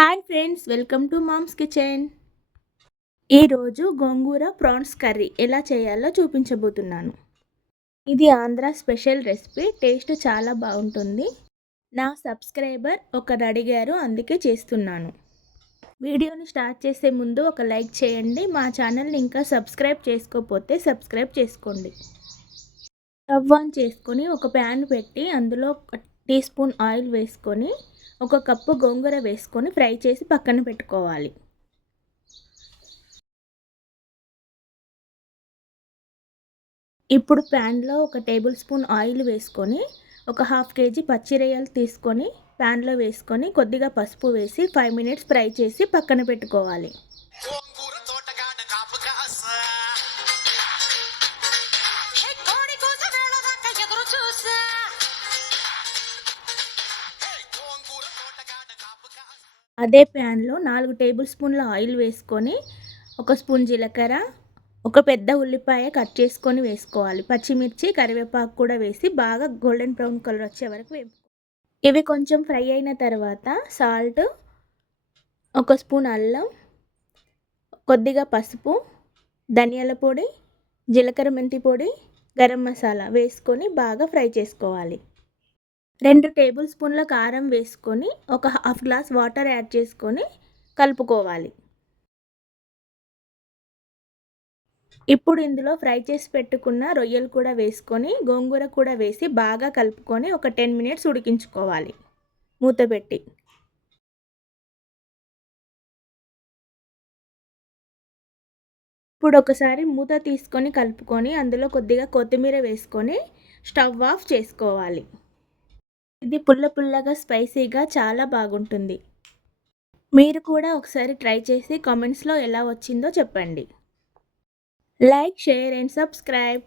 Hi friends, welcome to mom's kitchen. ఈరోజు gongura prawns curry ఎలా చేయాలో చూపించబోతున్నాను. ఇది ఆంధ్ర స్పెషల్ రెసిపీ. టేస్ట్ చాలా బాగుంటుంది. నా సబ్స్క్రైబర్ ఒకరు అడిగారు, అందుకే చేస్తున్నాను. వీడియోని స్టార్ట్ చేసే ముందు ఒక లైక్ చేయండి. మా ఛానల్ని ఇంకా సబ్స్క్రైబ్ చేసుకోకపోతే సబ్స్క్రైబ్ చేసుకోండి. స్టవ్ ఆన్ చేసుకొని ఒక ప్యాన్ పెట్టి అందులో 1 టీ స్పూన్ ఆయిల్ వేసుకొని 1 కప్పు గోంగూర వేసుకొని ఫ్రై చేసి పక్కన పెట్టుకోవాలి. ఇప్పుడు ప్యాన్లో 1 టేబుల్ స్పూన్ ఆయిల్ వేసుకొని 1/2 కేజీ పచ్చిరొయ్యలు తీసుకొని ప్యాన్లో వేసుకొని కొద్దిగా పసుపు వేసి 5 మినిట్స్ ఫ్రై చేసి పక్కన పెట్టుకోవాలి. అదే ప్యాన్లో 4 టేబుల్ స్పూన్ల ఆయిల్ వేసుకొని 1 స్పూన్ జీలకర్ర, 1 పెద్ద ఉల్లిపాయ కట్ చేసుకొని వేసుకోవాలి. పచ్చిమిర్చి, కరివేపాకు కూడా వేసి బాగా గోల్డెన్ బ్రౌన్ కలర్ వచ్చే వరకు ఇవి కొంచెం ఫ్రై అయిన తర్వాత సాల్ట్, 1 స్పూన్ అల్లం, కొద్దిగా పసుపు, ధనియాల పొడి, జీలకర్ర మెంతి పొడి, గరం మసాలా వేసుకొని బాగా ఫ్రై చేసుకోవాలి. 2 టేబుల్ స్పూన్ల కారం వేసుకొని 1/2 గ్లాస్ వాటర్ యాడ్ చేసుకొని కలుపుకోవాలి. ఇప్పుడు ఇందులో ఫ్రై చేసి పెట్టుకున్న రొయ్యలు కూడా వేసుకొని గోంగూర కూడా వేసి బాగా కలుపుకొని ఒక 10 మినిట్స్ ఉడికించుకోవాలి మూత పెట్టి. ఇప్పుడు ఒకసారి మూత తీసుకొని కలుపుకొని అందులో కొద్దిగా కొత్తిమీర వేసుకొని స్టవ్ ఆఫ్ చేసుకోవాలి. ఇది పుల్లగా స్పైసీగా చాలా బాగుంటుంది. మీరు కూడా ఒకసారి ట్రై చేసి కామెంట్స్లో ఎలా వచ్చిందో చెప్పండి. Like, share and subscribe.